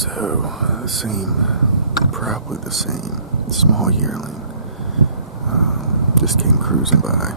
So, probably the same small yearling, just came cruising by.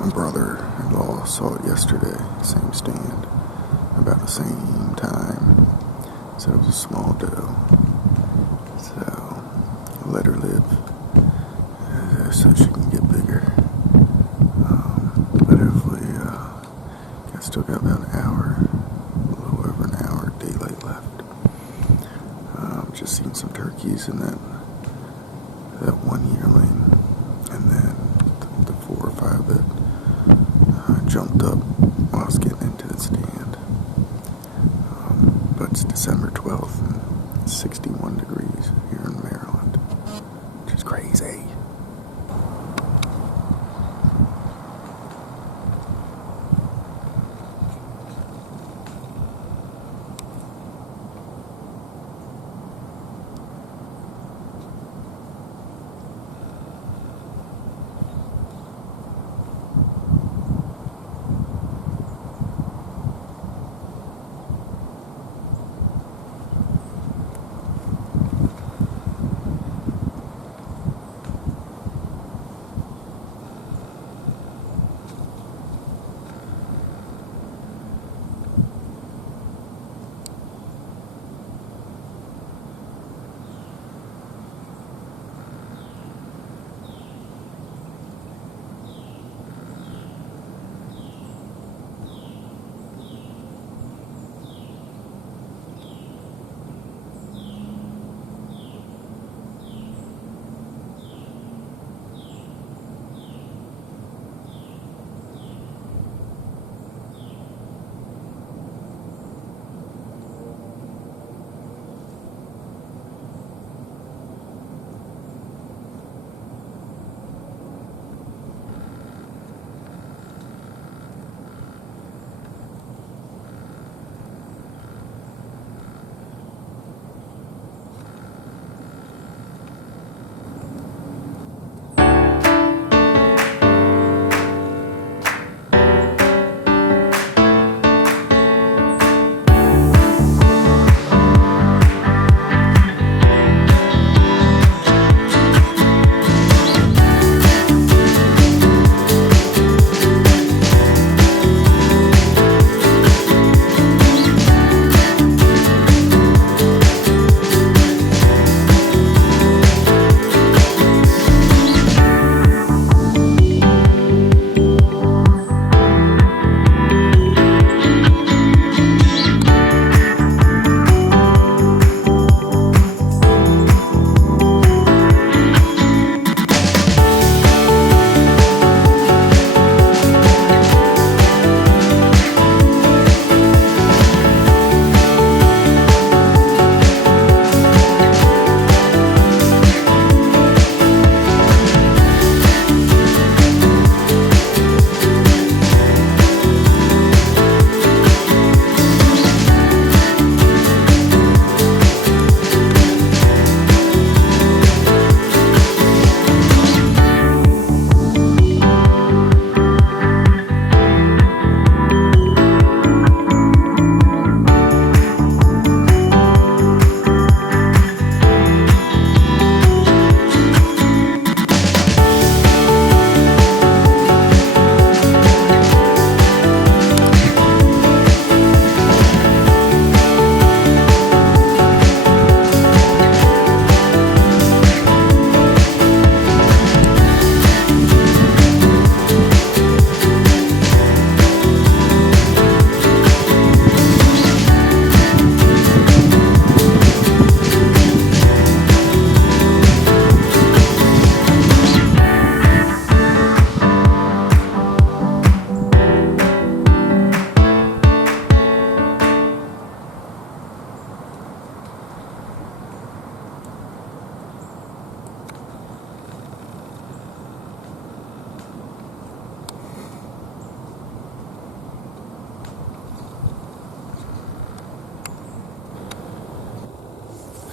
My brother-in-law saw it yesterday, same stand, about the same time. So it was a small doe. So, I let her live, so she can get bigger. But hopefully, I still got about an hour, a little over an hour daylight left. Just seen some turkeys in that one yearling, and then the 4 or 5 that jumped up while I was getting into the stand. But it's December 12th and it's 61 degrees here in Maryland, which is crazy.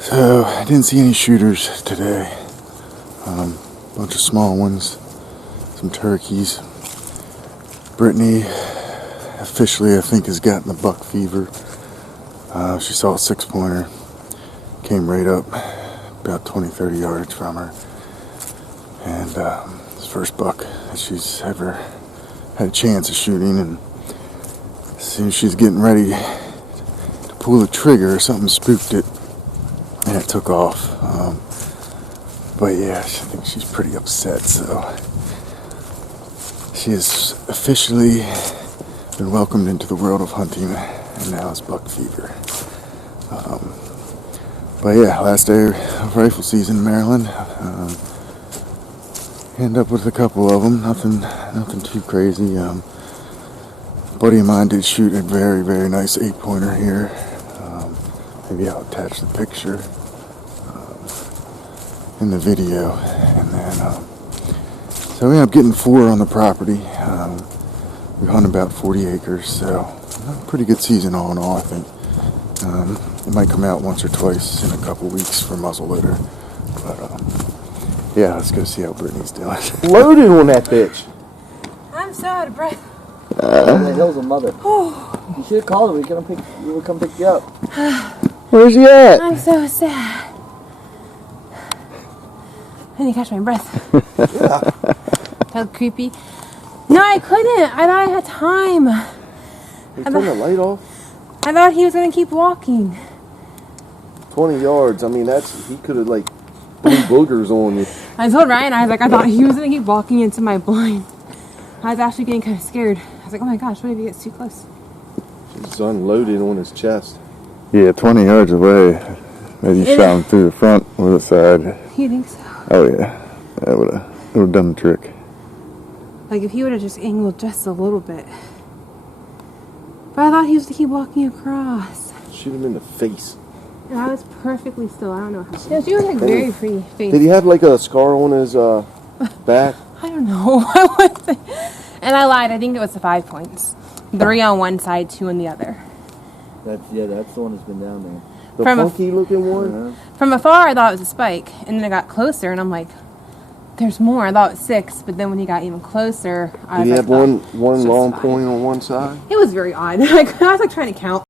So, I didn't see any shooters today. Bunch of small ones, some turkeys. Brittany officially, I think, has gotten the buck fever. She saw a 6-pointer, came right up about 20-30 yards from her, and it's the first buck that she's ever had a chance of shooting. And as soon as she's getting ready to pull the trigger, something spooked it and it took off. But yeah, I think she's pretty upset, so she has officially been welcomed into the world of hunting, and now it's buck fever. But yeah, last day of rifle season in Maryland. End up with a couple of them, nothing too crazy. A buddy of mine did shoot a very, very nice 8-pointer here. Maybe I'll attach the picture in the video. And then, so we ended up getting 4 on the property. We hunt about 40 acres, so pretty good season all in all, I think. It might come out once or twice in a couple weeks for muzzleloader, but yeah, let's go see how Brittany's doing. Loaded on that bitch. I'm so out of breath. The hills of mother. You should have called her. We would come pick you up. Where's she at? I'm so sad. I need to catch my breath. That was creepy. No, I couldn't. I thought I had time. You turn the light off? I thought he was going to keep walking. 20 yards. I mean, he could have, like, blue boogers on you. I told Ryan, I was like, I thought he was going to keep walking into my blind. I was actually getting kind of scared. I was like, oh my gosh, what if he gets too close? It's unloaded on his chest. Yeah, 20 yards away. Maybe you shot him through the front or the side. You think so? Oh yeah, that would have done the trick. Like if he would have just angled just a little bit. But I thought he was to keep walking across. Shoot him in the face. And I was perfectly still. I don't know how. Yeah, she was like very pretty face. Did he have like a scar on his back? I don't know. And I lied. I think it was the 5 points. 3 on one side, 2 on the other. That's the one that's been down there. The funky looking one? From afar, I thought it was a spike. And then I got closer, and I'm like, there's more. I thought it was 6. But then when he got even closer, I was Did he like, have one long 5. point on one side? It was very odd. I was like trying to count.